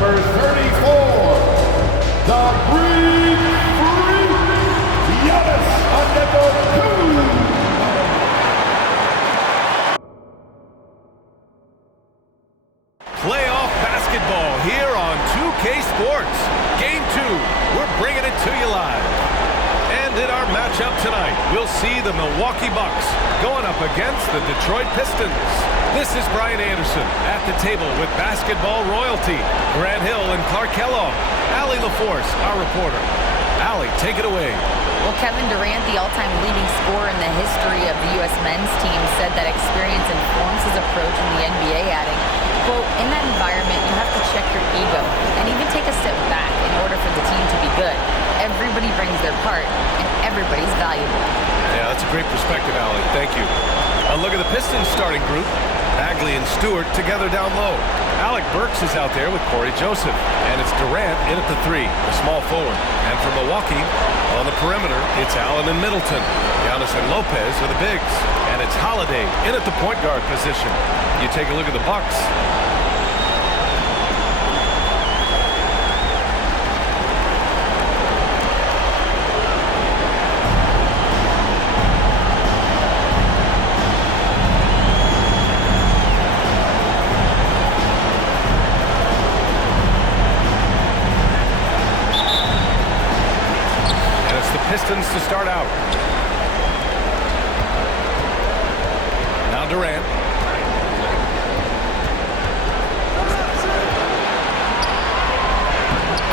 Number 34, the Greek Freak, Giannis Antetokounmpo. Playoff basketball here on 2K Sports. Game 2, we're bringing it to you live. And in our matchup tonight, we'll see the Milwaukee Bucks going up against the Detroit Pistons. This is Brian Anderson at the table with basketball royalty, Grant Hill and Clark Kellogg. Allie LaForce, our reporter. Allie, take it away. Well, Kevin Durant, the all-time leading scorer in the history of the U.S. men's team, said that experience informs his approach in the NBA, adding, quote, in that environment, you have to check your ego and even take a step back in order for the team to be good. Everybody brings their part, and everybody's valuable. Yeah, that's a great perspective, Allie. Thank you. Look at the Pistons starting group. Bagley and Stewart together down low. Alec Burks is out there with Corey Joseph. And it's Durant in at the 3, the small forward. And for Milwaukee, on the perimeter, it's Allen and Middleton. Giannis and Lopez are the bigs. And it's Holiday in at the point guard position. You take a look at the Bucks. Pistons to start out. Now Durant.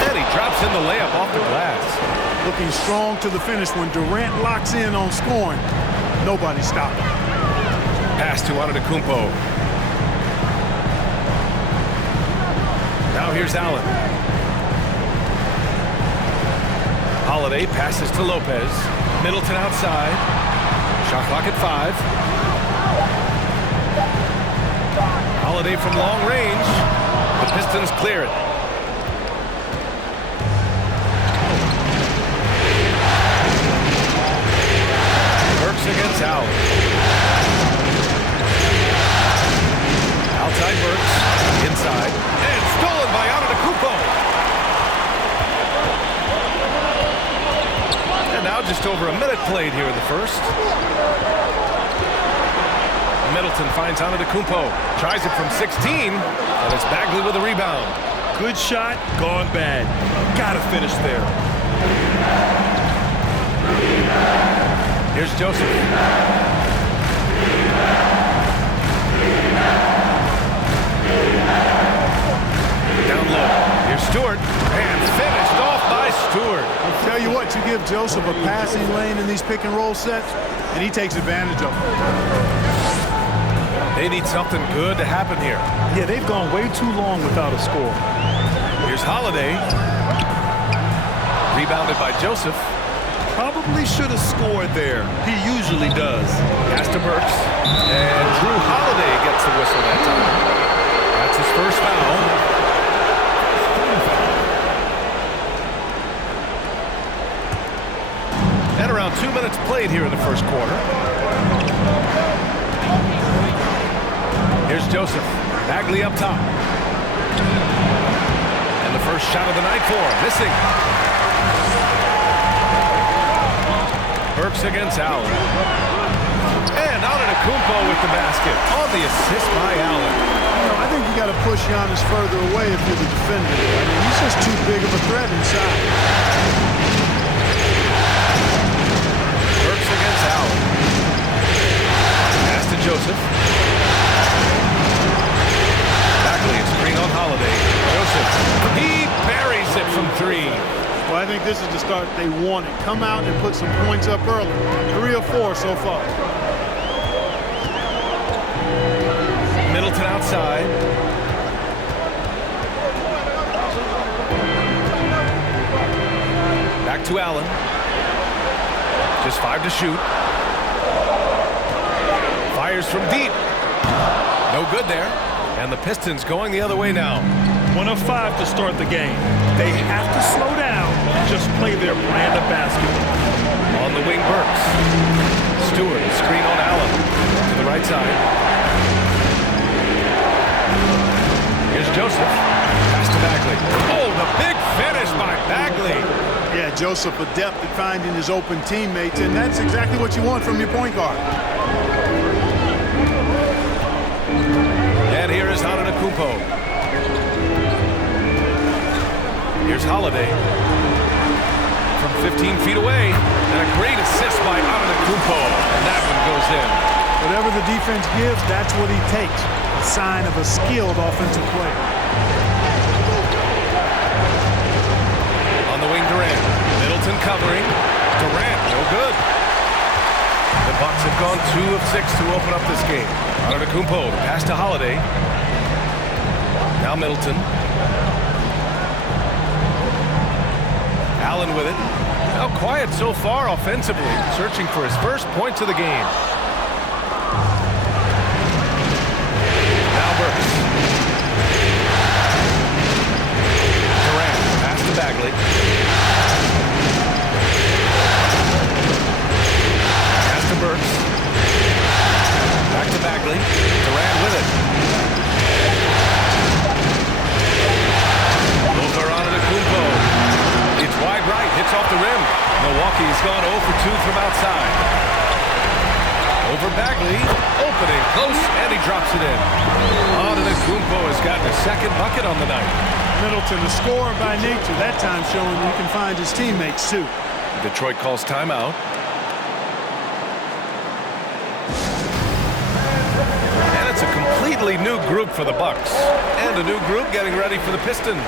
And he drops in the layup off the glass. Looking strong to the finish when Durant locks in on scoring. Nobody stopping. Pass to Antetokounmpo. Now here's Allen. Holiday passes to Lopez. Middleton outside. Shot clock at 5. Holiday from long range. The Pistons clear it. Burks against Allen. Outside Burks. Inside. And stolen by Antetokounmpo. Now just over a minute played here in the first. Middleton finds Antetokounmpo. Tries it from 16. And it's Bagley with a rebound. Good shot, gone bad. Gotta finish there. Here's Joseph. Down low. Here's Stewart. And finished off by Stewart. I'll tell you what, you give Joseph a passing lane in these pick and roll sets, and he takes advantage of it. They need something good to happen here. Yeah, they've gone way too long without a score. Here's Holiday. Rebounded by Joseph. Probably should have scored there. He usually does. Pass to Burks. And Drew Holiday gets the whistle that time. That's his first foul. And around 2 minutes played here in the first quarter. Here's Joseph. Bagley up top. And the first shot of the night for him. Missing. Burks against Allen. And Antetokounmpo with the basket. On the assist by Allen. You know, I think you got to push Giannis further away if you're the defender. I mean, he's just too big of a threat inside. Burks against Allen. Pass to Joseph. Bagley, a screen on Holiday. Joseph, he buries it from 3. Well, I think this is the start they wanted. Come out and put some points up early. 3 or 4 so far. Middleton outside. Back to Allen. Just 5 to shoot. Fires from deep. No good there. And the Pistons going the other way now. 1 of 5 to start the game. They have to slow down and just play their brand of basketball. On the wing, Burks. Stewart, screen on Allen. To the right side. Here's Joseph. Pass to Bagley. Oh, the big finish by Bagley. Yeah, Joseph adept at finding his open teammates, and that's exactly what you want from your point guard. And here is Antetokounmpo. Here's Holiday from 15 feet away, and a great assist by Antetokounmpo, and that one goes in. Whatever the defense gives, that's what he takes. A sign of a skilled offensive player. On the wing, Durant. Middleton covering. Durant, no good. The Bucks have gone 2 of 6 to open up this game. Antetokounmpo, the pass to Holiday. Now Middleton. Allen with it. Now quiet so far offensively, searching for his first points of the game. Now Burks. Durant, pass to Bagley. Pass to Burks. Back to Bagley. Durant with it. Over Antetokounmpo. It's wide right, hits off the rim. Milwaukee's gone 0 for 2 from outside. Over Bagley, opening, close, and he drops it in. Antetokounmpo has gotten a second bucket on the night. Middleton, a scorer by nature, that time showing he can find his teammates too. Detroit calls timeout. And it's a completely new group for the Bucks. And a new group getting ready for the Pistons.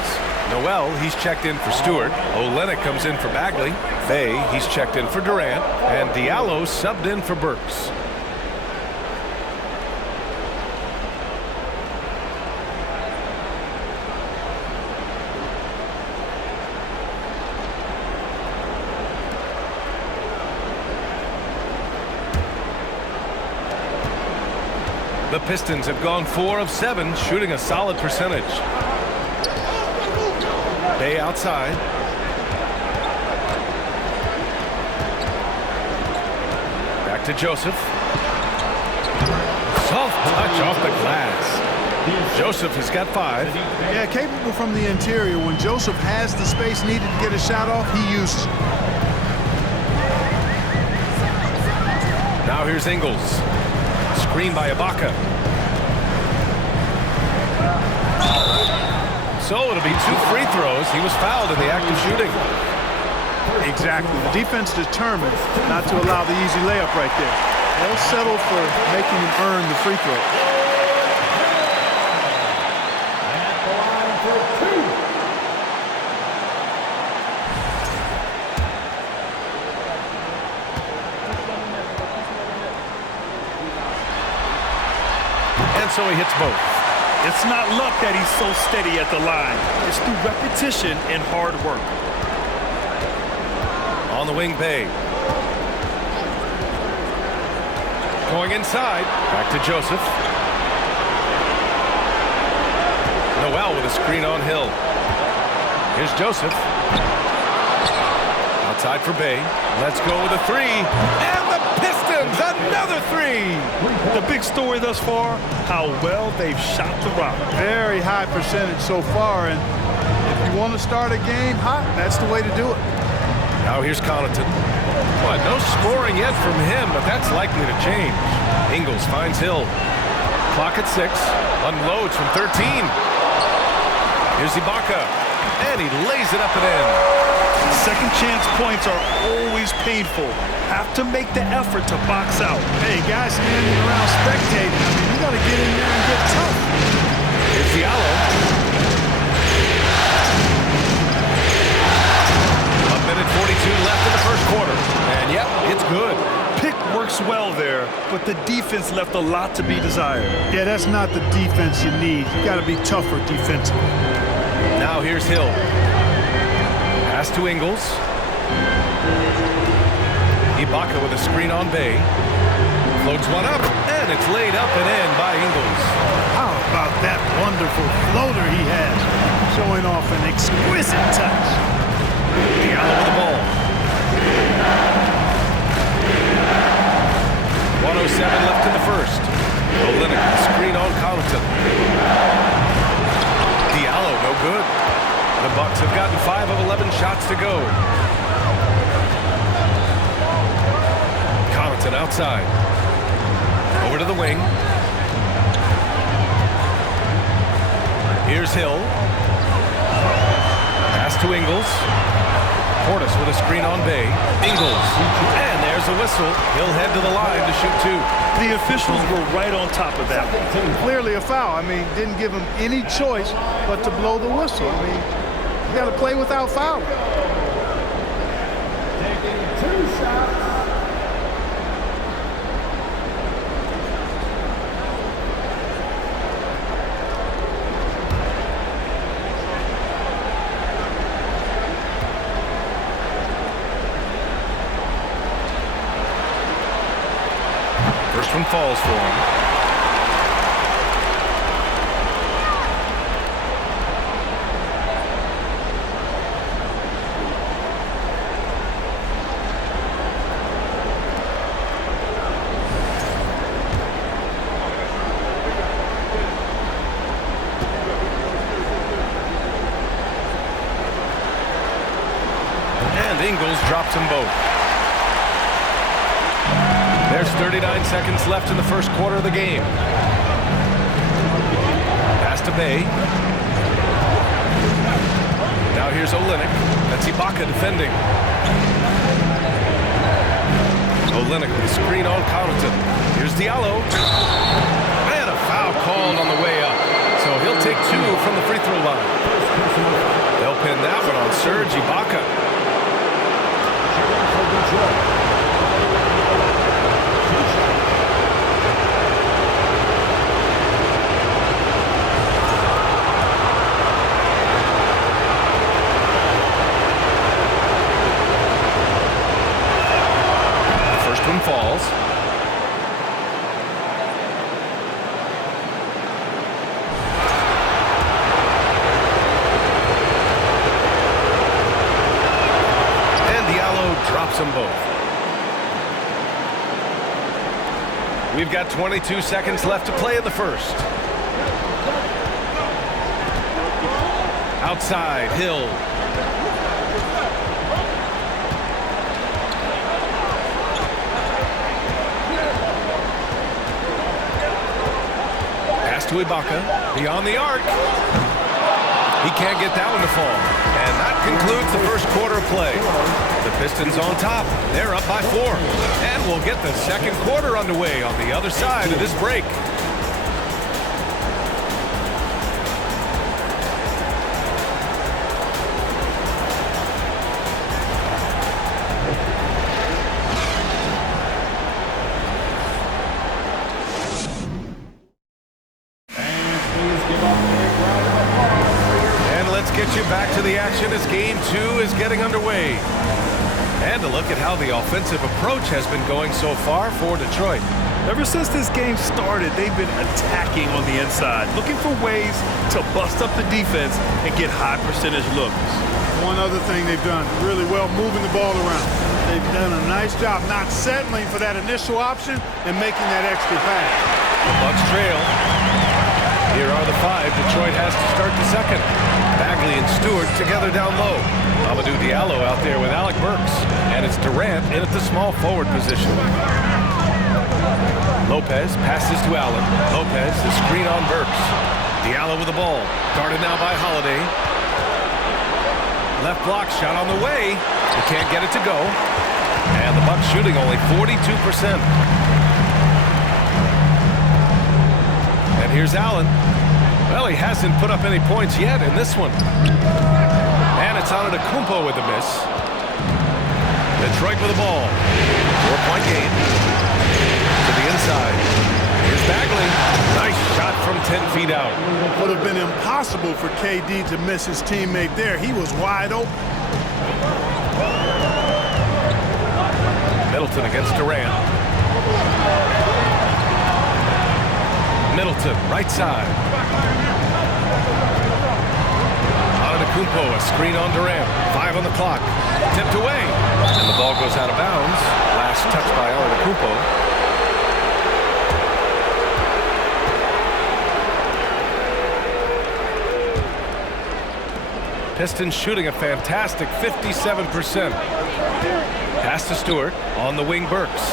Noel, he's checked in for Stewart. Olynyk comes in for Bagley. Bey, he's checked in for Durant. And Diallo subbed in for Burks. The Pistons have gone 4 of 7, shooting a solid percentage. Bey outside. Back to Joseph. Soft touch off the glass. Joseph has got 5. Yeah, capable from the interior. When Joseph has the space needed to get a shot off, he uses it. Now here's Ingles. Screen by Ibaka. So it'll be 2 free throws. He was fouled in the act of shooting. Exactly. The defense determined not to allow the easy layup right there. They'll settle for making him earn the free throw. At the line for 2. And so he hits both. It's not luck that he's so steady at the line. It's through repetition and hard work. On the wing, Bey. Going inside. Back to Joseph. Noel with a screen on Hill. Here's Joseph. Outside for Bey. Let's go with a 3. And the Pistons, another 3. The big story thus far, how well they've shot the rock. Very high percentage so far, and if you want to start a game hot, that's the way to do it. Now here's Connaughton. Boy, no scoring yet from him, but that's likely to change. Ingles finds Hill. Clock at 6. Unloads from 13. Here's Ibaka. And he lays it up and in. Second chance points are always painful. Have to make the effort to box out. Hey, guys standing around spectating, I mean, you got to get in there and get tough. Here's Diallo. 1:42 left in the first quarter. And yep, it's good. Pick works well there, but the defense left a lot to be desired. Yeah, that's not the defense you need. You got to be tougher defensively. Now here's Hill. Pass to Ingles. Ibaka with a screen on Bey. Floats one up, and it's laid up and in by Ingles. How about that wonderful floater he has? Showing off an exquisite touch. Diallo with the ball. 1:07 left in the first. Olynyk, screen on Connaughton. Diallo, no good. The Bucks have gotten 5 of 11 shots to go. Connaughton outside. Over to the wing. Here's Hill. Pass to Ingles. Portis with a screen on Bay. Ingles. And there's a whistle. He'll head to the line to shoot 2. The officials were right on top of that one. Clearly a foul. I mean, didn't give him any choice but to blow the whistle. I mean, you got to play without fouling. Taking 2 shots. First one falls for him. And Ingles drops them both. There's 39 seconds left in the first quarter of the game. Pass to Bay. Now here's Olynyk. That's Ibaka defending. Olynyk with a screen on Connaughton. Here's Diallo. And a foul called on the way up. So he'll take 2 from the free throw line. They'll pin that one on Serge Ibaka. First one falls. Drops them both. We've got 22 seconds left to play in the first. Outside, Hill. Pass to Ibaka. Beyond the arc. He can't get that one to fall. And that concludes the first quarter of play. The Pistons on top. They're up by 4. And we'll get the second quarter underway on the other side of this break. Get you back to the action as game 2 is getting underway. And a look at how the offensive approach has been going so far for Detroit. Ever since this game started, they've been attacking on the inside, looking for ways to bust up the defense and get high percentage looks. One other thing they've done really well, moving the ball around. They've done a nice job not settling for that initial option and making that extra pass. The Bucks trail. Here are the 5 Detroit has to start the second. Bagley and Stewart together down low. Amadou Diallo out there with Alec Burks. And it's Durant in at the small forward position. Lopez passes to Allen. Lopez, the screen on Burks. Diallo with the ball. Guarded now by Holiday. Left block shot on the way. He can't get it to go. And the Bucks shooting only 42%. And here's Allen. Well, he hasn't put up any points yet in this one. And it's on Antetokounmpo with the miss. Detroit with the ball. 4-point game. To the inside. Here's Bagley. Nice shot from 10 feet out. Would have been impossible for KD to miss his teammate there. He was wide open. Middleton against Durant. Middleton, right side. Antetokounmpo, a screen on Durant. 5 on the clock. Tipped away. And the ball goes out of bounds. Last touch by Antetokounmpo. Pistons shooting a fantastic 57%. Pass to Stewart. On the wing, Burks.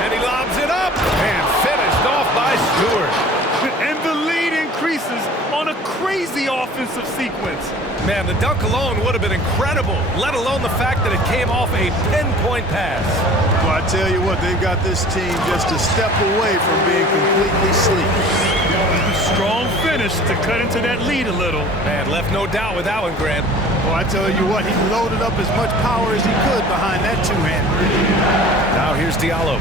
And he lobs it up. And finished off by Stewart. And the lead increases on a crazy offensive sequence. Man, the dunk alone would have been incredible, let alone the fact that it came off a pinpoint pass. Well, I tell you what, they've got this team just a step away from being completely sleep. Strong finish to cut into that lead a little. Man, left no doubt with that one, Grant. Well, I tell you what, he loaded up as much power as he could behind that two-hander. Now here's Diallo.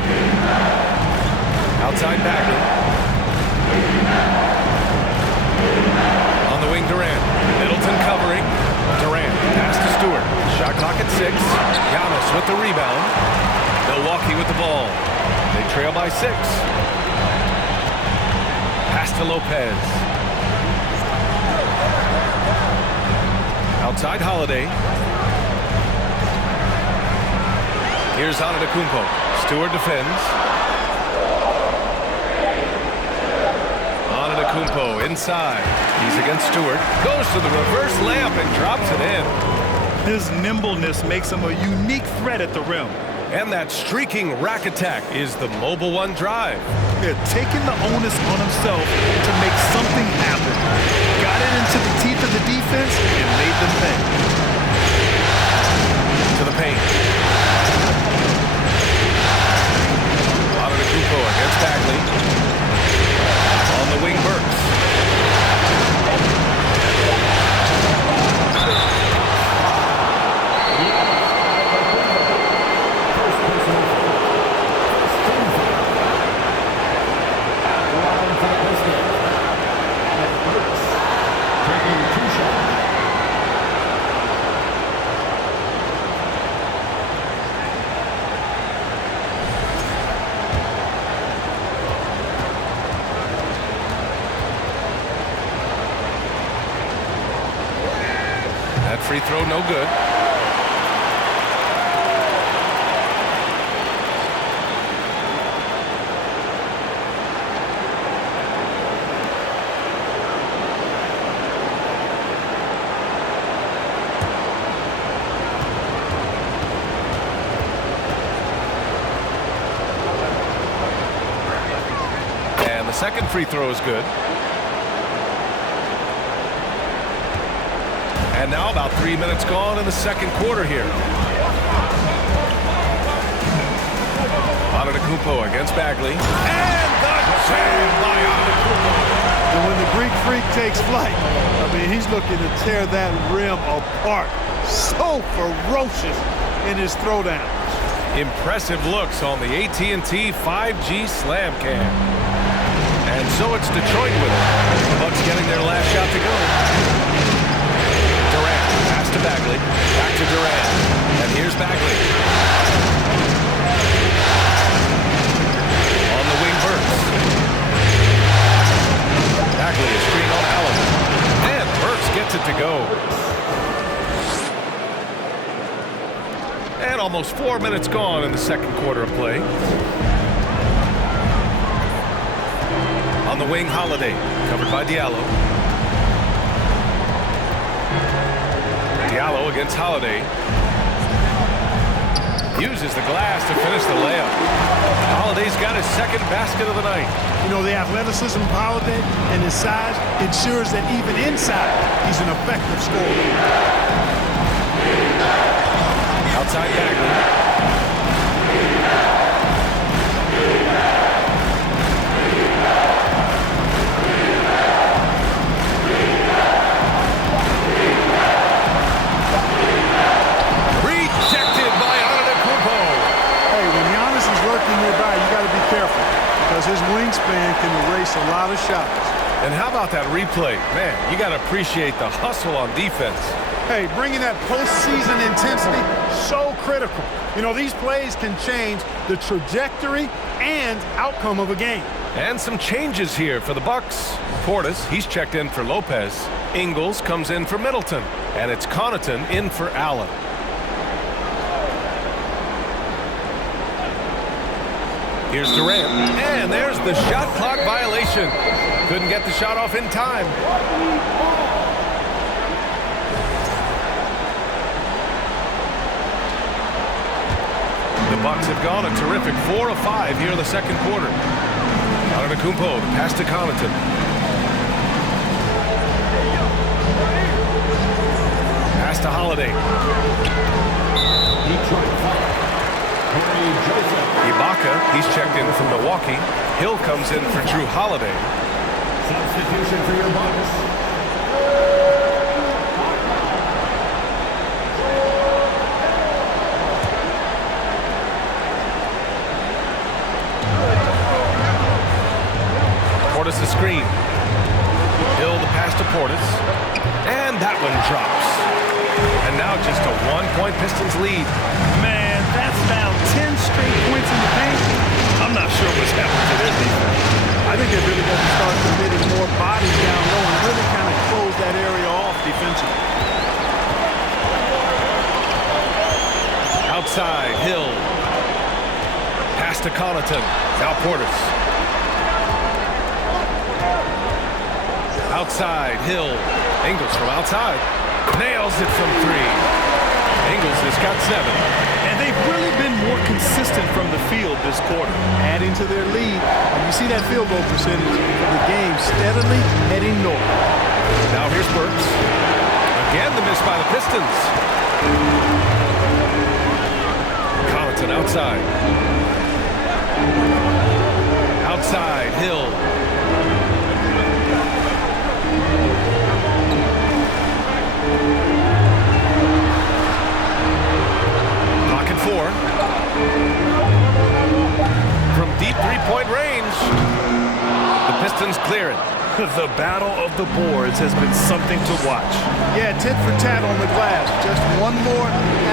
Outside Bagley. On the wing, Durant. Middleton covering. Durant, pass to Stewart. Shot clock at 6. Giannis with the rebound. Milwaukee with the ball. They trail by 6. Pass to Lopez. Outside Holiday. Here's Antetokounmpo. Stewart defends. Antetokounmpo inside. He's against Stewart. Goes to the reverse layup and drops it in. His nimbleness makes him a unique threat at the rim. And that streaking rack attack is the Mobile One drive. They're taking the onus on himself to make something happen. Got it into the teeth of the defense and made them pay. To the paint. Antetokounmpo against Bagley. On the wing, Burks. That free throw no good. And the second free throw is good. And now about 3 minutes gone in the second quarter here. Antetokounmpo against Bagley. And the jam by Antetokounmpo. And when the Greek Freak takes flight, I mean, he's looking to tear that rim apart. So ferocious in his throwdown. Impressive looks on the AT&T 5G Slam Cam. And so it's Detroit with it. The Bucks getting their last shot to go. To Bagley, back to Durant, and here's Bagley. On the wing, Burks. Bagley is screen on Allen, and Burks gets it to go. And almost 4 minutes gone in the second quarter of play. On the wing, Holiday, covered by Diallo. Diallo against Holiday. Uses the glass to finish the layup. Holiday's got his second basket of the night. You know, the athleticism of Holiday and his size ensures that even inside, he's an effective scorer. Outside Bagley. Nearby, you got to be careful because his wingspan can erase a lot of shots. And how about that replay? Man, you got to appreciate the hustle on defense. Hey, bringing that postseason intensity, so critical. You know, these plays can change the trajectory and outcome of a game. And some changes here for the Bucks. Portis, he's checked in for Lopez. Ingles comes in for Middleton. And it's Connaughton in for Allen. Here's Durant, and there's the shot clock violation. Couldn't get the shot off in time. Bucks have gone a terrific 4 of 5 here in the second quarter. Antetokounmpo, pass to Connaughton. Pass to Holiday. Ibaka, he's checked in from Milwaukee. Hill comes in for Drew Holiday. Substitution for your Bucks. Portis the screen. Hill the pass to Portis. And that one drops. And now just a 1-point Pistons lead. Man, that's now 10 straight points in the paint. I'm not sure what's happened to their defense. I think they really got to start committing more bodies down low and really kind of close that area off defensively. Outside, Hill. Pass to Connaughton. Now Portis. Outside, Hill. Ingles from outside. Nails it from 3. Ingles has got 7. And they've really been more consistent from the field this quarter. Adding to their lead. And you see that field goal percentage, the game steadily heading north. Now here's Burks. Again the miss by the Pistons. Connaughton outside. Outside, Hill. Block and 4. From deep three-point range. The Pistons clear it. The battle of the boards has been something to watch. Yeah, tit for tat on the glass. Just one more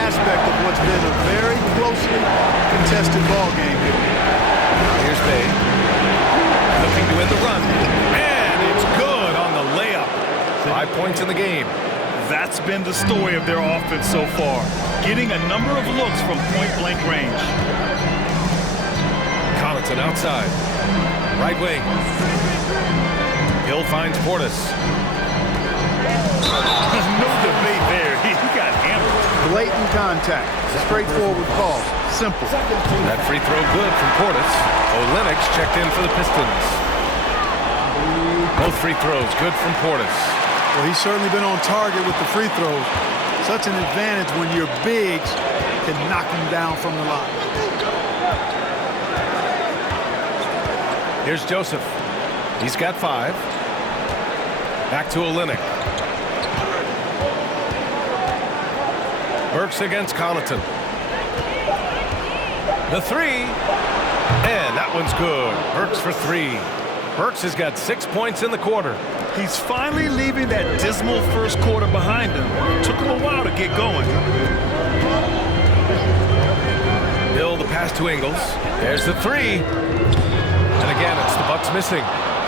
aspect of what's been a very closely contested ball game here. Here's Bay. Looking to win the run. And it's good on the layup. 5 points in the game. That's been the story of their offense so far. Getting a number of looks from point-blank range. Connaughton outside. Right wing. Hill finds Portis. No debate there. He got hammered. Blatant contact. Straightforward call. Simple. That free throw good from Portis. Olenix checked in for the Pistons. Both free throws good from Portis. Well, he's certainly been on target with the free throws. Such an advantage when your bigs can knock him down from the line. Here's Joseph. He's got 5. Back to Olynyk. Burks against Connaughton. The 3. And that one's good. Burks for 3. Burks has got 6 points in the quarter. He's finally leaving that dismal first quarter behind him. Took him a while to get going. Hill the pass to Ingles. There's the 3. And again, it's the Bucks missing.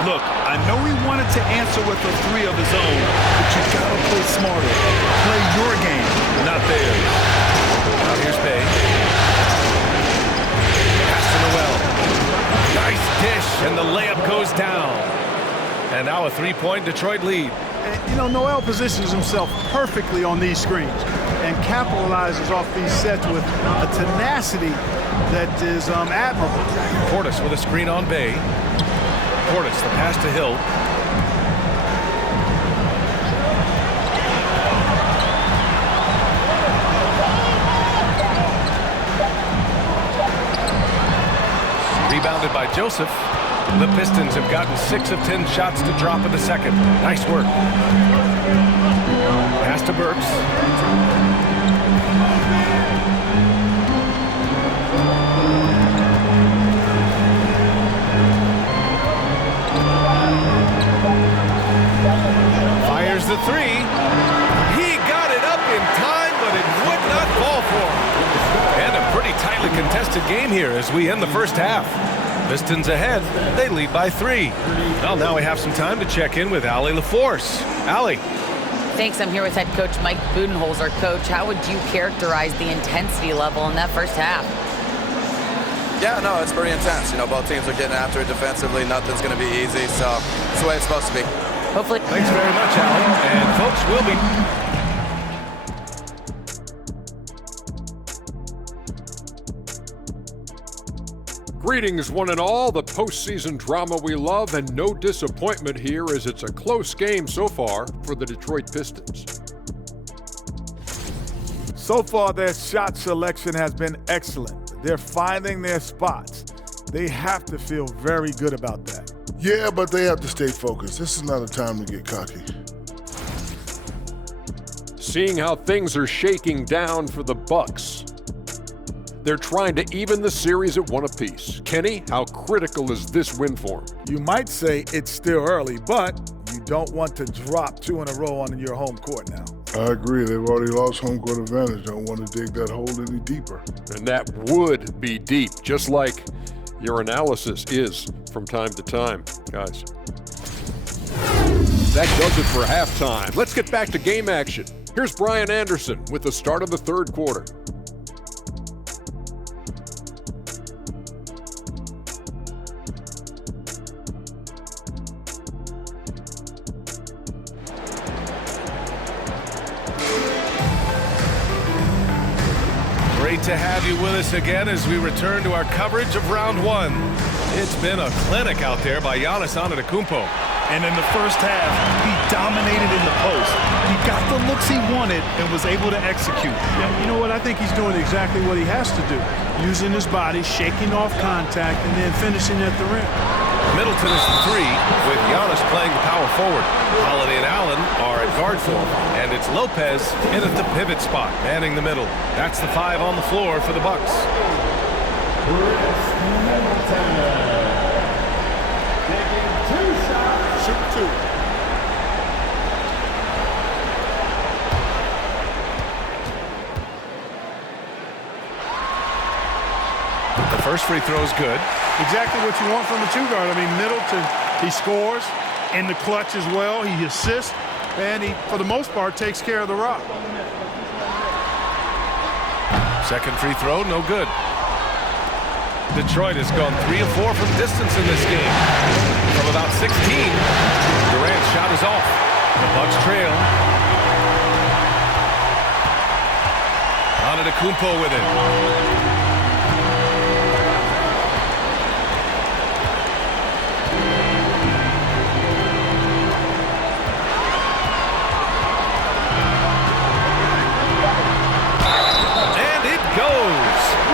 Look, I know he wanted to answer with a 3 of his own, but you gotta play smarter. Play your game, not theirs. Now here's Bay. Pass to Noel. Nice dish, and the layup goes down. And now a 3-point Detroit lead. And, you know, Noel positions himself perfectly on these screens and capitalizes off these sets with a tenacity that is admirable. Portis with a screen on Bay. Portis, the pass to Hill. Rebounded by Joseph. The Pistons have gotten 6 of 10 shots to drop in the second. Nice work. Pass to Burks. Fires the 3. He got it up in time, but it would not fall for him. And a pretty tightly contested game here as we end the first half. Pistons ahead. They lead by 3. Well, now we have some time to check in with Allie LaForce. Allie. Thanks. I'm here with head coach Mike Budenholzer. Coach, how would you characterize the intensity level in that first half? Yeah, no, it's pretty intense. You know, both teams are getting after it defensively. Nothing's going to be easy, so it's the way it's supposed to be. Hopefully. Thanks very much, Allie. And folks, we'll be Greetings, one and all, the postseason drama we love, and no disappointment here as it's a close game so far for the Detroit Pistons. So far, their shot selection has been excellent. They're finding their spots. They have to feel very good about that. Yeah, but they have to stay focused. This is not a time to get cocky. Seeing how things are shaking down for the Bucks. They're trying to even the series at one apiece. Kenny, how critical is this win for them? You might say it's still early, but you don't want to drop 2 in a row on your home court now. I agree. They've already lost home court advantage. Don't want to dig that hole any deeper. And that would be deep, just like your analysis is from time to time, guys. That does it for halftime. Let's get back to game action. Here's Brian Anderson with the start of the third quarter. Great to have you with us again as we return to our coverage of round one. It's been a clinic out there by Giannis Antetokounmpo. And in the first half, he dominated in the post. He got the looks he wanted and was able to execute. Yeah, you know what? I think he's doing exactly what he has to do. Using his body, shaking off contact, and then finishing at the rim. Middleton is the 3, with Giannis playing the power forward. Holiday and Allen are at guard for him, and it's Lopez in at the pivot spot, manning the middle. That's the 5 on the floor for the Bucks. Taking 2 shots. Shoot 2. The first free throw is good. Exactly what you want from a 2-guard. I mean, Middleton, he scores in the clutch as well. He assists, and he, for the most part, takes care of the rock. Second free throw, no good. Detroit has gone 3 of 4 from distance in this game. From about 16, Durant's shot is off. The Bucks trail. Antetokounmpo with it.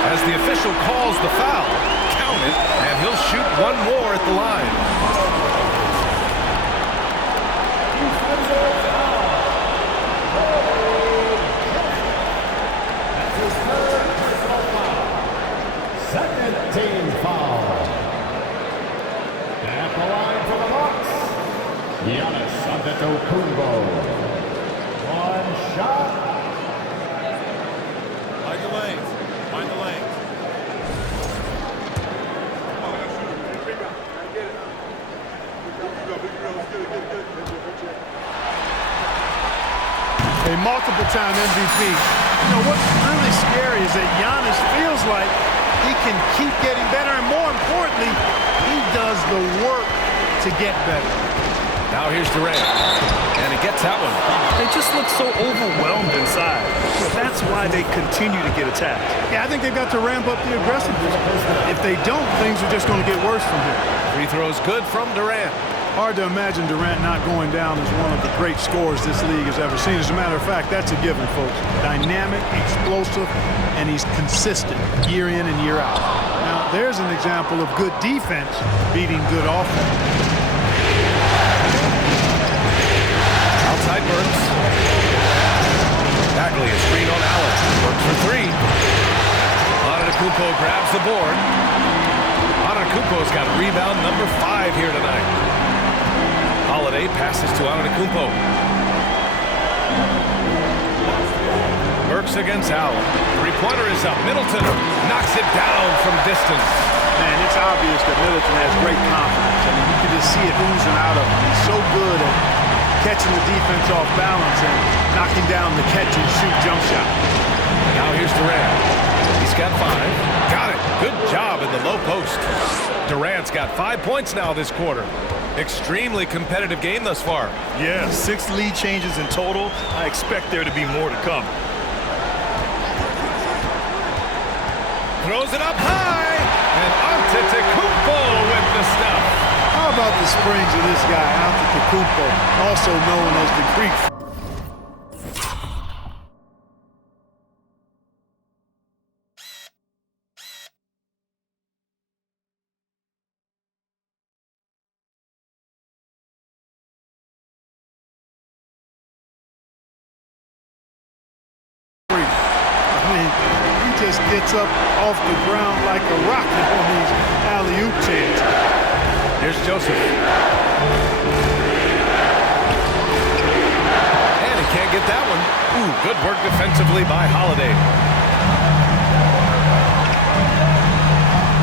As the official calls the foul, count it, and he'll shoot one more at the line. That's his third personal foul. Second team foul. At the line for the Bucks, Giannis Antetokounmpo. One shot. Mind the lanes. Mind the lanes. A multiple-time MVP. You know, what's really scary is that Giannis feels like he can keep getting better, and more importantly, he does the work to get better. Now here's Durant, and he gets that one. They just look so overwhelmed inside. That's why they continue to get attacked. Yeah, I think they've got to ramp up the aggressiveness. If they don't, things are just going to get worse from here. Free throw's good from Durant. Hard to imagine Durant not going down as one of the great scorers this league has ever seen. As a matter of fact, that's a given, folks. Dynamic, explosive, and he's consistent year in and year out. Now, there's an example of good defense beating good offense. Outside Burks. Bagley is screen on Allen. Works for 3. Antetokounmpo grabs the board. Antetokounmpo's got rebound number 5 here tonight. Holiday passes to Antetokounmpo. Burks against Allen. Three-pointer is up. Middleton knocks it down from distance. Man, it's obvious that Middleton has great confidence. I mean, you can just see it oozing out of him. He's so good at catching the defense off balance and knocking down the catch-and-shoot jump shot. Now here's Durant. He's got 5. Got it. Good job in the low post. Durant's got 5 points now this quarter. Extremely competitive game thus far. Yeah, 6 lead changes in total. I expect there to be more to come. Throws it up high, and Antetokounmpo with the stuff. How about the springs of this guy, Antetokounmpo, also known as the Greek? He just gets up off the ground like a rocket on these alley-oop chances. Here's Joseph. And he can't get that one. Ooh, good work defensively by Holiday.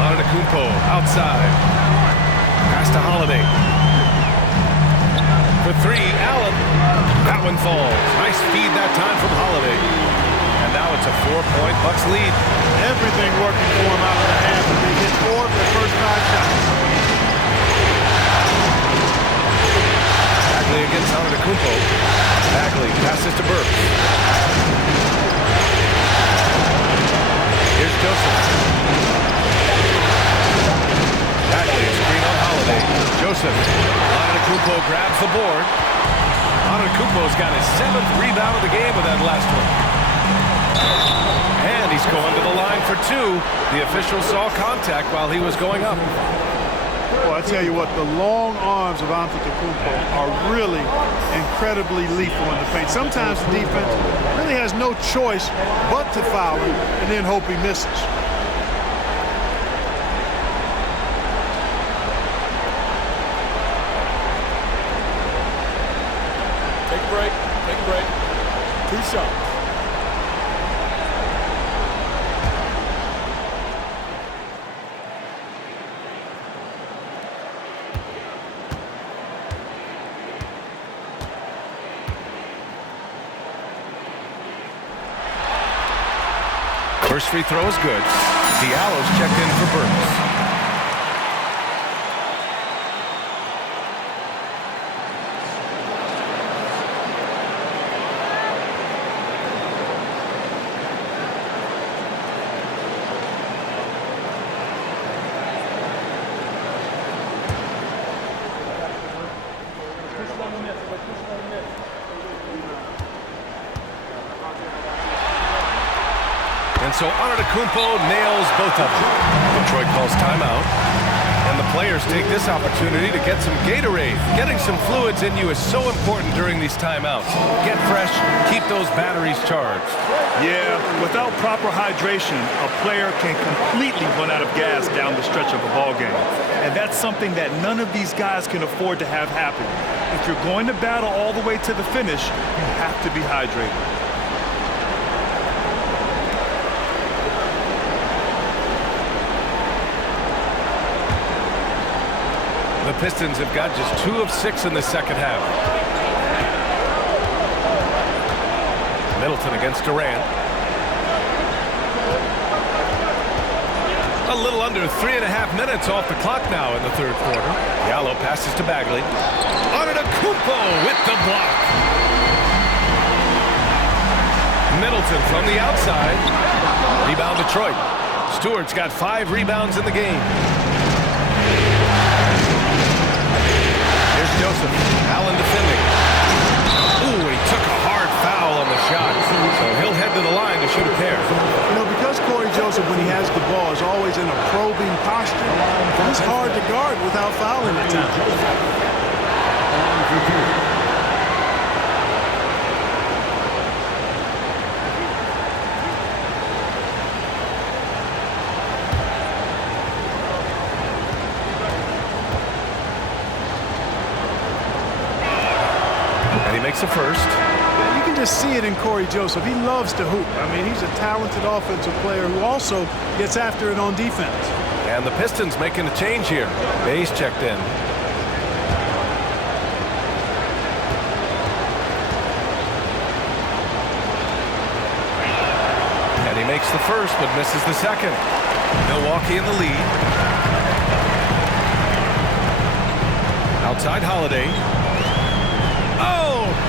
Antetokounmpo outside. Pass to Holiday. For three, Allen. That one falls. Nice feed that time from Holiday. And now it's a 4-point Bucks lead. Everything working for him out of the half, and they hit 4 of their first 5 shots. Bagley against Antetokounmpo. Bagley passes to Burks. Here's Joseph. Bagley, screen on Holiday. Joseph. Antetokounmpo grabs the board. Antetokounmpo's got his 7th rebound of the game with that last one. And he's going to the line for 2. The official saw contact while he was going up. Well, I tell you what, the long arms of Antetokounmpo are really incredibly lethal in the paint. Sometimes the defense really has no choice but to foul him and then hope he misses. Take a break. Take a break. 2 shots. First free throw is good. Diallo's checked in for Burks. And so Antetokounmpo nails both of them. Detroit calls timeout. And the players take this opportunity to get some Gatorade. Getting some fluids in you is so important during these timeouts. Get fresh, keep those batteries charged. Yeah, without proper hydration, a player can completely run out of gas down the stretch of a ball game. And that's something that none of these guys can afford to have happen. If you're going to battle all the way to the finish, you have to be hydrated. The Pistons have got just 2 of 6 in the second half. Middleton against Durant. A little under 3.5 minutes off the clock now in the third quarter. Diallo passes to Bagley. Antetokounmpo with the block. Middleton from the outside. Rebound Detroit. Stewart's got 5 rebounds in the game. Here's Joseph. Allen defending. Ooh, he took a hard foul on the shot. So he'll head to the line to shoot a pair. You know, because Corey Joseph, when he has the ball, is always in a probing posture, it's hard to guard without fouling at times. Makes a first. You can just see it in Corey Joseph. He loves to hoop. I mean, he's a talented offensive player who also gets after it on defense. And the Pistons making a change here. Bayes checked in. And he makes the first, but misses the second. Milwaukee in the lead. Outside Holiday.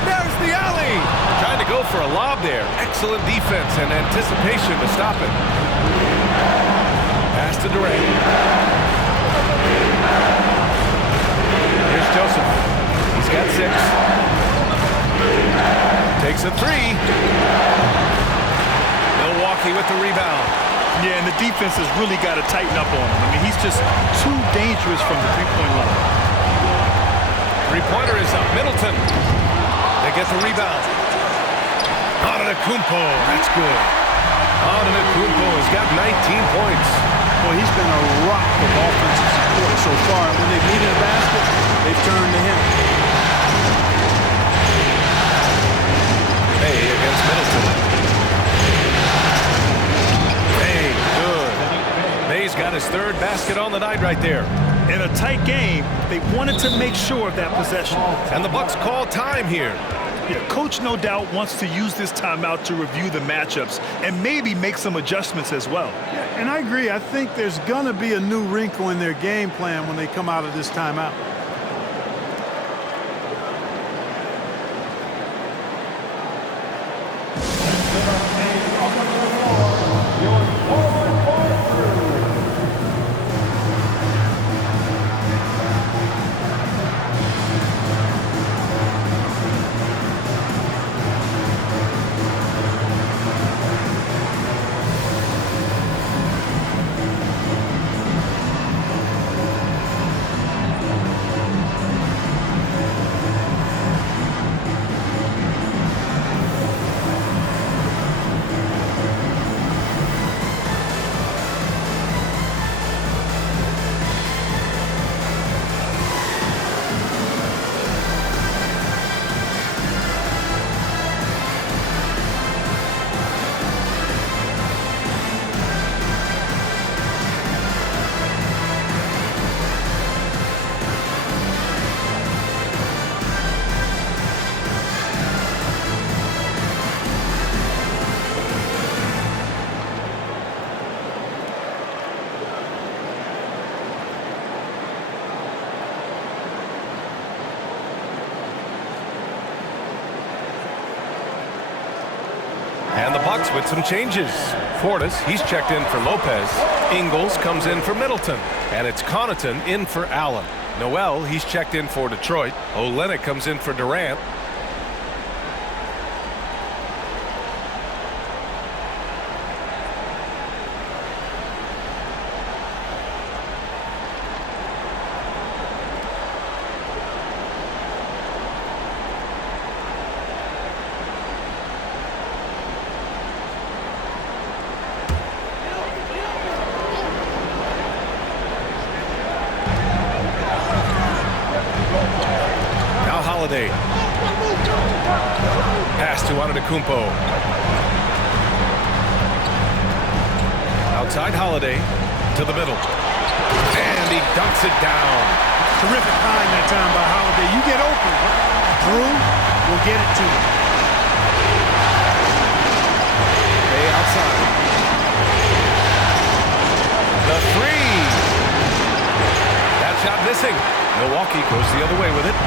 There's the alley! Trying to go for a lob there. Excellent defense and anticipation to stop it. Pass to Durant. Here's Joseph. He's got 6. Takes a 3. Milwaukee with the rebound. Yeah, and the defense has really got to tighten up on him. I mean, he's just too dangerous from the three-point line. Three-pointer is up. Middleton. They get the rebound. Antetokounmpo. That's good. Antetokounmpo has got 19 points. Well, he's been a rock of offensive support so far. When they've needed a basket, they've turned to him. May against Middleton. May, good. May's got his 3rd basket on the night right there. In a tight game, they wanted to make sure of that possession. And the Bucks call time here. Yeah, Coach no doubt wants to use this timeout to review the matchups and maybe make some adjustments as well. Yeah, and I agree. I think there's going to be a new wrinkle in their game plan when they come out of this timeout. And the Bucks with some changes. Portis, he's checked in for Lopez. Ingles comes in for Middleton. And it's Connaughton in for Allen. Noel, he's checked in for Detroit. Olynyk comes in for Durant. Holiday. Pass to Antetokounmpo. Outside Holiday to the middle. And he dunks it down. Terrific find that time by Holiday. You get open. Drew will get it to you. Hey, outside. The 3. That shot missing. Milwaukee goes the other way with it.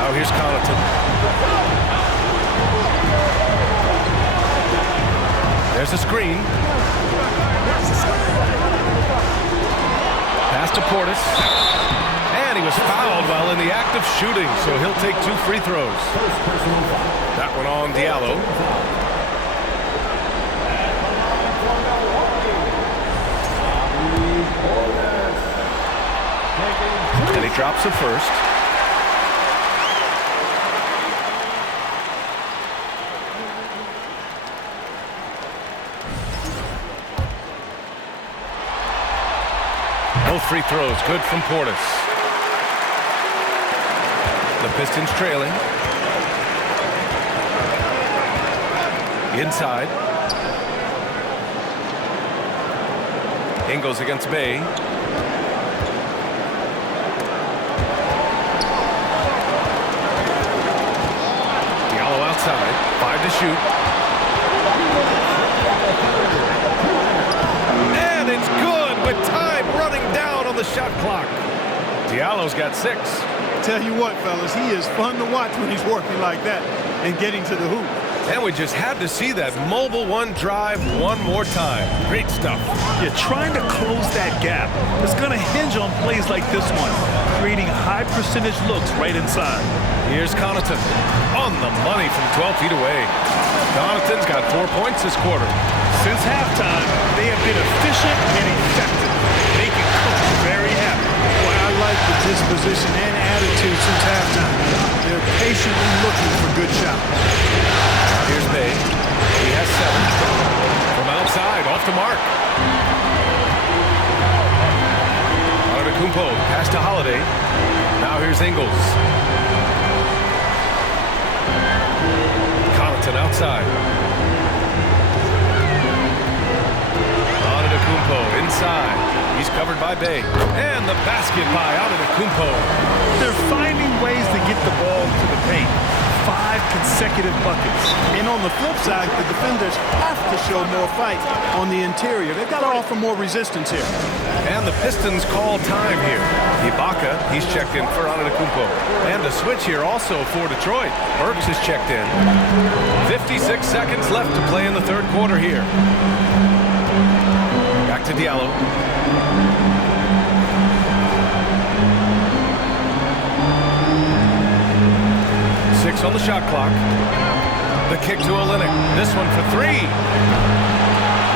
Now here's Connaughton. There's a screen. Pass to Portis. And he was fouled while in the act of shooting, so he'll take 2 free throws. That one on Diallo. And he drops it first. Both free throws good from Portis. The Pistons trailing. Inside. Ingles against Bay. Diallo outside. 5 to shoot. And it's good with time running down on the shot clock. Diallo's got 6. Tell you what, fellas, he is fun to watch when he's working like that and getting to the hoop. And we just had to see that mobile one drive one more time. Great stuff. You're trying to close that gap. It's going to hinge on plays like this one, creating high percentage looks right inside. Here's Connaughton on the money from 12 feet away. Connaughton's got 4 points this quarter. Since halftime, they have been efficient and effective, making coaches very happy. Well, I like the disposition and attitude since halftime. They're patiently looking for good shots. Here's Bay. He has 7. From outside, off the mark. Antetokounmpo, pass to Holiday. Now here's Ingles. Connaughton outside. Antetokounmpo inside. He's covered by Bay. And the basket by Antetokounmpo. They're finding ways to get the ball to the paint. 5 consecutive buckets. And on the flip side, the defenders have to show more fight on the interior. They've got to offer more resistance here. And the Pistons call time here. Ibaka, he's checked in for Antetokounmpo. And the switch here also for Detroit. Burks is checked in. 56 seconds left to play in the third quarter here. Back to Diallo. Six on the shot clock. The kick to Olynyk. This one for 3.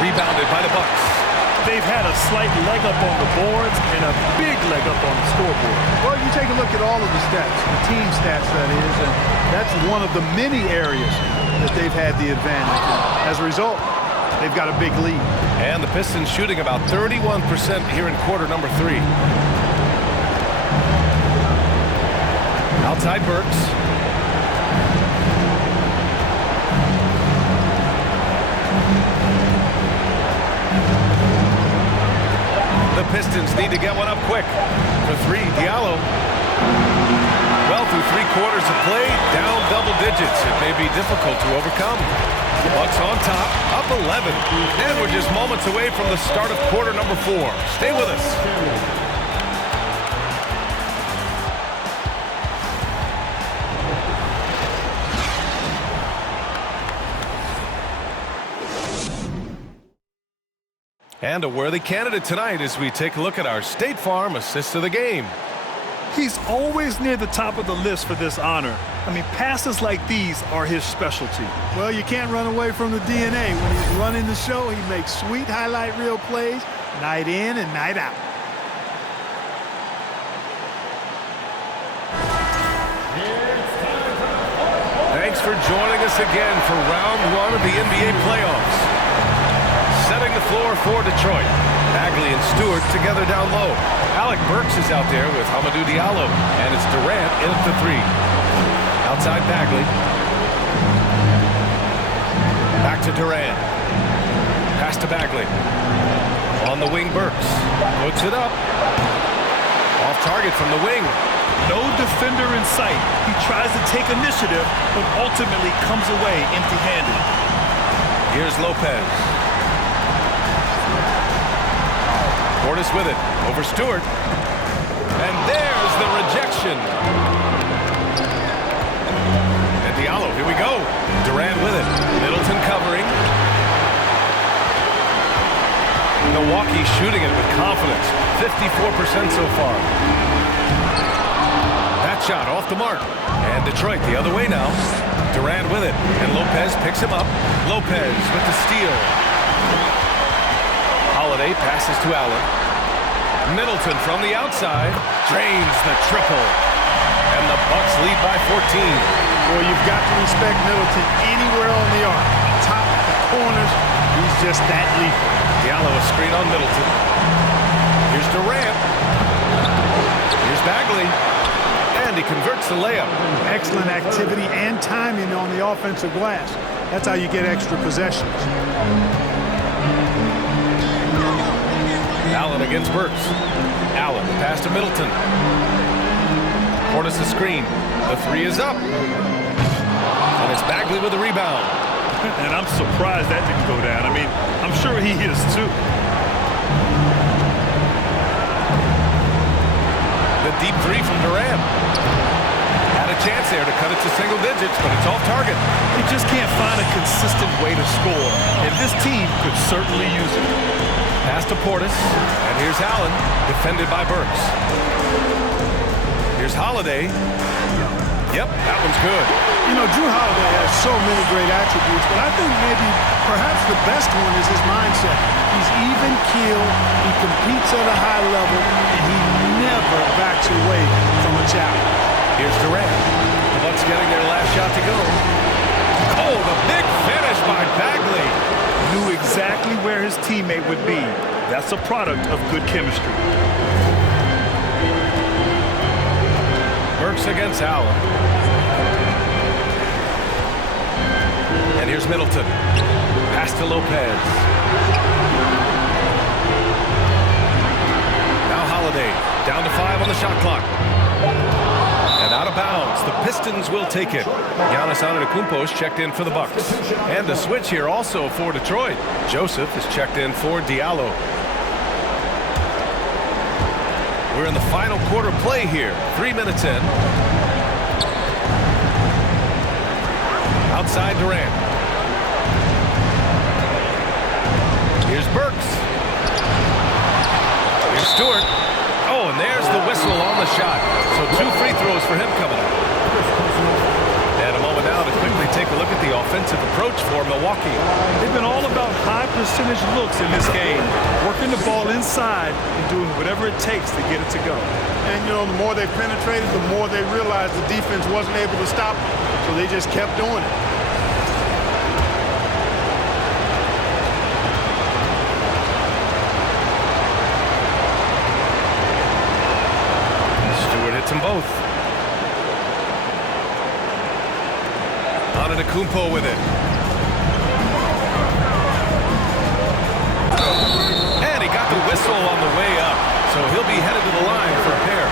Rebounded by the Bucks. They've had a slight leg up on the boards and a big leg up on the scoreboard. Well, you take a look at all of the stats, the team stats that is, and that's one of the many areas that they've had the advantage. As a result, they've got a big lead. And the Pistons shooting about 31% here in quarter number 3. Outside Burks. The Pistons need to get one up quick. For 3, Diallo. Well, through 3 quarters of play, down double digits. It may be difficult to overcome. Bucks on top, up 11. And we're just moments away from the start of quarter number 4. Stay with us. And a worthy candidate tonight as we take a look at our State Farm assist of the game. He's always near the top of the list for this honor. I mean, passes like these are his specialty. Well, you can't run away from the DNA. When he's running the show, he makes sweet highlight reel plays night in and night out. Thanks for joining us again for round 1 of the NBA playoffs. Setting the floor for Detroit. Bagley and Stewart together down low. Alec Burks is out there with Hamidou Diallo. And it's Durant in at the 3. Outside Bagley. Back to Durant. Pass to Bagley. On the wing, Burks. Puts it up. Off target from the wing. No defender in sight. He tries to take initiative, but ultimately comes away empty-handed. Here's Lopez. Portis with it. Over Stewart. And there's the rejection. And Diallo, here we go. Durant with it. Middleton covering. Milwaukee shooting it with confidence. 54% so far. That shot off the mark. And Detroit the other way now. Durant with it. And Lopez picks him up. Lopez with the steal. Holiday passes to Allen. Middleton from the outside drains the triple. And the Bucks lead by 14. Well, you've got to respect Middleton anywhere on the arc. Top, the corners, he's just that lethal. Diallo a screen on Middleton. Here's Durant. Here's Bagley. And he converts the layup. Excellent activity and timing on the offensive glass. That's how you get extra possessions. Allen against Burks. Allen, pass to Middleton. Portis the screen. The 3 is up. And it's Bagley with the rebound. And I'm surprised that didn't go down. I mean, I'm sure he is too. The deep 3 from Durant. Had a chance there to cut it to single digits, but it's off target. He just can't find a consistent way to score, and this team could certainly use it. Pass to Portis, and here's Allen, defended by Burks. Here's Holiday. Yep, that one's good. You know, Drew Holiday has so many great attributes, but I think maybe perhaps the best one is his mindset. He's even-keeled, he competes at a high level, and he never backs away from a challenge. Here's Durant. The Bucks getting their last shot to go. Oh, the big finish by Bagley. Knew exactly where his teammate would be. That's a product of good chemistry. Burks against Allen. And here's Middleton. Pass to Lopez. Now Holiday. Down to 5 on the shot clock. And out of bounds. The Pistons will take it. Giannis Antetokounmpo is checked in for the Bucks. And a switch here also for Detroit. Joseph is checked in for Diallo. We're in the final quarter play here. 3 minutes in. Outside Durant. Here's Burks. Here's Stewart. Oh, and there's the whistle on the shot. So 2 free throws for him coming up. And a moment now to quickly take a look at the offensive approach for Milwaukee. They've been all about high percentage looks in this game, working the ball inside and doing whatever it takes to get it to go. And, you know, the more they penetrated, the more they realized the defense wasn't able to stop them. So they just kept doing it. Stewart hits them both. Antetokounmpo with it. And he got the whistle on the way up. So he'll be headed to the line for a pair.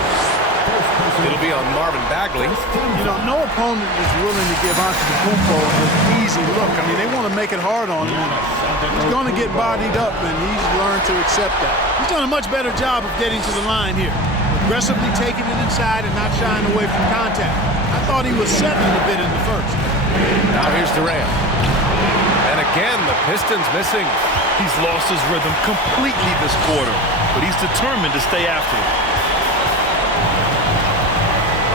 It'll be on Marvin Bagley. You know, no opponent is willing to give Antetokounmpo an easy look. I mean, they want to make it hard on him. He's going to get bodied up, and he's learned to accept that. He's done a much better job of getting to the line here. Aggressively taking it inside and not shying away from contact. I thought he was settling a bit in the first. Now here's Durant. And again, the Pistons missing. He's lost his rhythm completely this quarter, but he's determined to stay after it.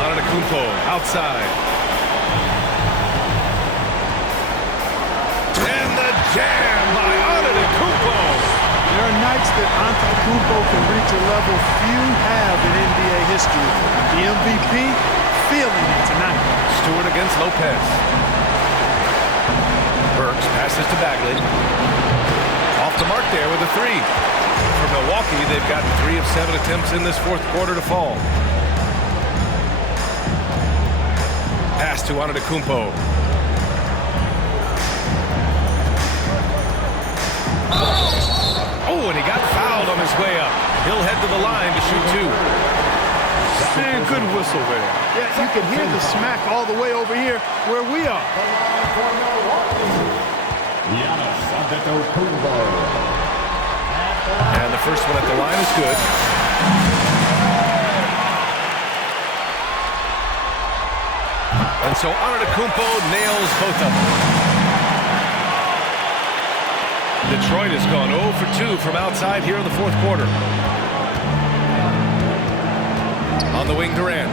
Antetokounmpo outside. And the jam by Antetokounmpo. There are nights that Antetokounmpo can reach a level few have in NBA history. The MVP feeling it tonight. Stewart against Lopez. Burks passes to Bagley. Off the mark there with a 3. For Milwaukee, they've gotten 3 of 7 attempts in this fourth quarter to fall. Pass to Antetokounmpo. Oh, and he got fouled on his way up. He'll head to the line to shoot 2. Man, good whistle there. Yeah, you can hear the smack all the way over here where we are. Giannis Antetokounmpo. And the first one at the line is good. And so Antetokounmpo nails both of them. Detroit has gone 0 for 2 from outside here in the fourth quarter. On the wing, Durant.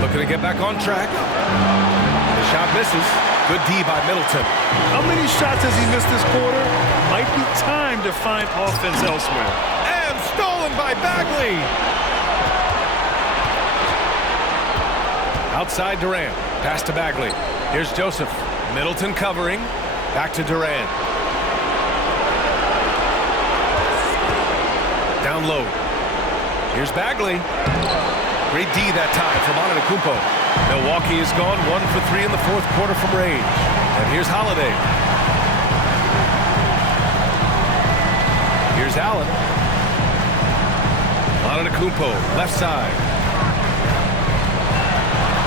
Looking to get back on track. The shot misses. Good D by Middleton. How many shots has he missed this quarter? Might be time to find offense elsewhere. And stolen by Bagley. Outside Durant. Pass to Bagley. Here's Joseph. Middleton covering. Back to Durant. Down low. Here's Bagley. Great D that time from Antetokounmpo. Milwaukee has gone 1 for 3 in the fourth quarter from range. And here's Holiday. Here's Allen. Antetokounmpo, left side.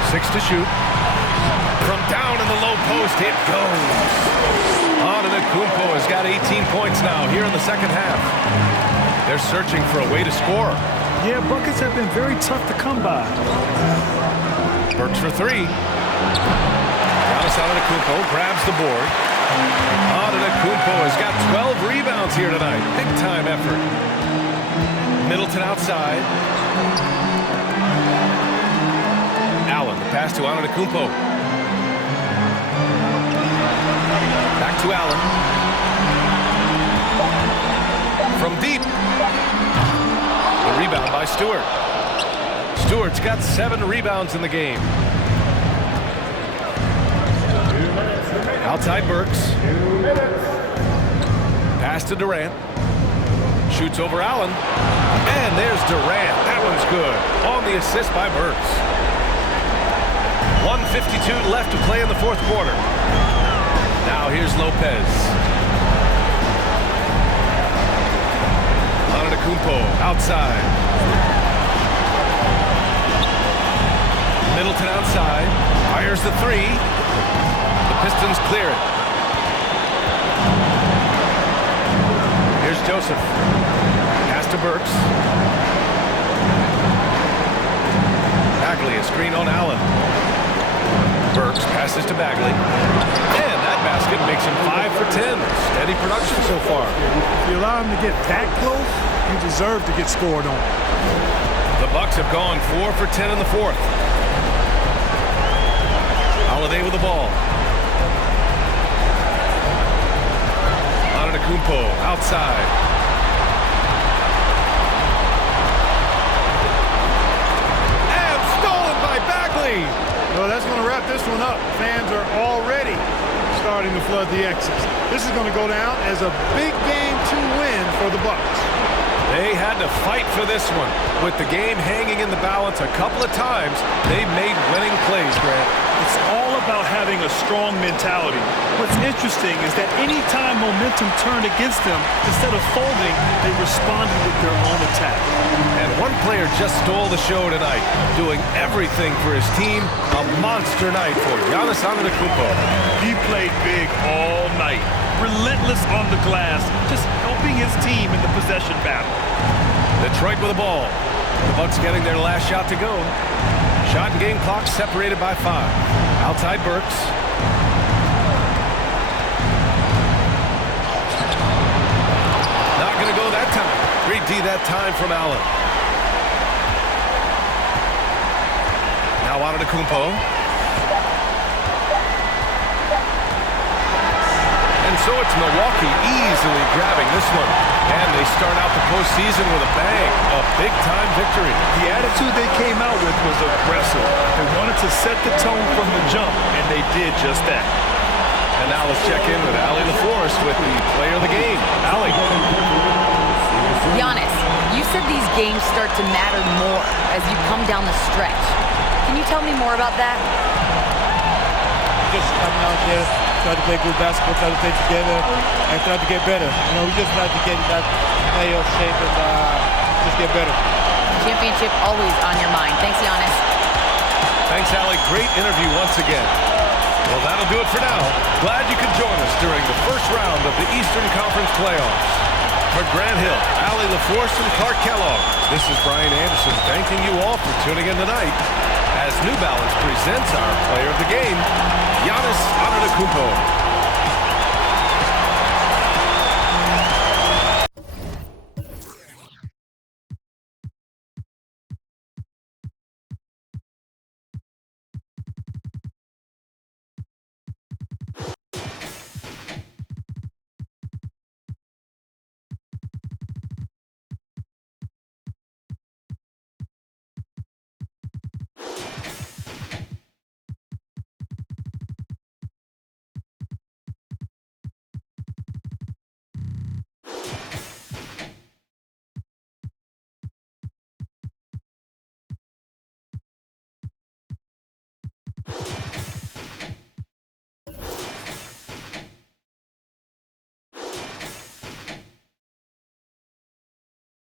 6 to shoot. From down in the low post, it goes. Antetokounmpo has got 18 points now here in the second half. They're searching for a way to score. Yeah, buckets have been very tough to come by. Burks for three. Giannis Antetokounmpo grabs the board. Antetokounmpo has got 12 rebounds here tonight. Big time effort. Middleton outside. Allen, the pass to Antetokounmpo. Back to Allen. From deep. The rebound by Stewart. Stewart's got 7 rebounds in the game. Outside Burks. Pass to Durant. Shoots over Allen. And there's Durant. That one's good. On the assist by Burks. 1:52 left to play in the fourth quarter. Now here's Lopez. Antetokounmpo outside. Middleton outside. Fires the three. The Pistons clear it. Here's Joseph. Pass to Burks. Bagley, a screen on Allen. Burks passes to Bagley. And that basket makes him 5 for 10. Steady production so far. If you allow him to get that close, you deserve to get scored on. The Bucks have gone 4 for 10 in the fourth. Holiday with the ball. Antetokounmpo outside. And stolen by Bagley. Well, that's going to wrap this one up. Fans are already starting to flood the X's. This is going to go down as a big game to win for the Bucks. They had to fight for this one. With the game hanging in the balance a couple of times, they've made winning plays, Grant. It's all about having a strong mentality. What's interesting is that any time momentum turned against them, instead of folding, they responded with their own attack. And one player just stole the show tonight, doing everything for his team. A monster night for Giannis Antetokounmpo. He played big all night, relentless on the glass, just helping his team in the possession battle. Detroit with the ball. The Bucks getting their last shot to go. Shot and game clock separated by 5. Outside Burks. Not going to go that time. 3D that time from Allen. Now Antetokounmpo. And so it's Milwaukee easily grabbing this one. And they start out the postseason with a bang. A big-time victory. The attitude they came out with was aggressive. They wanted to set the tone from the jump, and they did just that. And now let's check in with Allie LaForest with the player of the game. Allie. Giannis, you said these games start to matter more as you come down the stretch. Can you tell me more about that? Just coming out there, try to play good basketball, try to play together, and try to get better. You know, we just try to get in that playoff shape and just get better. Championship always on your mind. Thanks, Giannis. Thanks, Allie. Great interview once again. Well, that'll do it for now. Glad you could join us during the first round of the Eastern Conference playoffs. For Grant Hill, Allie LaForce, and Clark Kellogg, this is Brian Anderson thanking you all for tuning in tonight as New Balance presents our player of the game, Giannis Antetokounmpo.